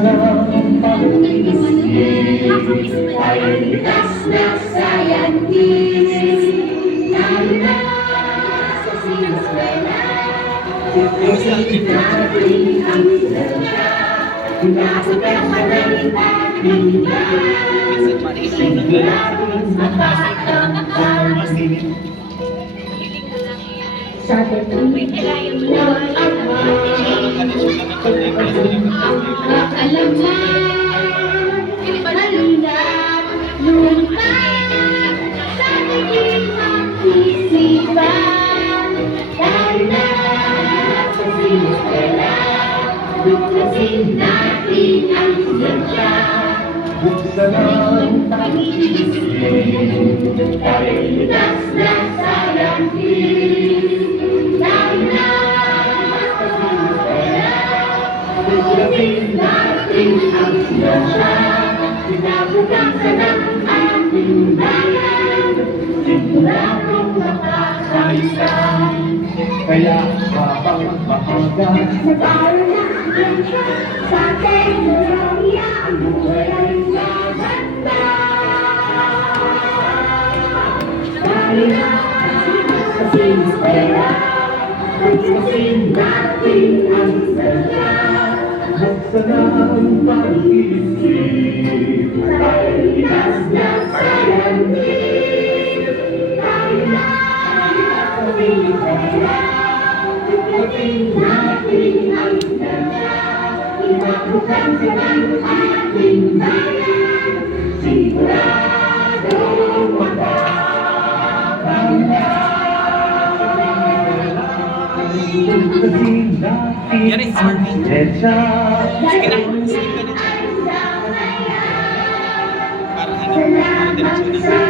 ng pag-iisip ay likas na scientist. Narina sa siniswela, ipisin natin ang sila. Nasa permanent at hindi sigurados mapatangkal. Sa tuwing ng alam na malindat, lumipad sa naging isipan. Dahil na sa siniswela, tuklasin natin ang siyensya. Buksan ang pag-iisip, dahil likas na scientist. Dahil na sa siniswela, tuklasin natin ang siyensya. Pinabukasan ang ating bayan, siguradong makakaisan. Kaya habang maaga Nagkaroon na ang siyensya sa teknolohiya, ang buhay ay maganda. Dahil na sa siniswela, tuklasin natin ang siyensya. buksan ang pag-iisip Dahil likas na scientist. Dahil na sa siniswela, tuklasin natin ang siyensya. Pinabukasan ang ating bayan, siguradong magkakanda. Tuklasin natin ang siyensya. Sige na, sige ka na. Para ano, diretso na.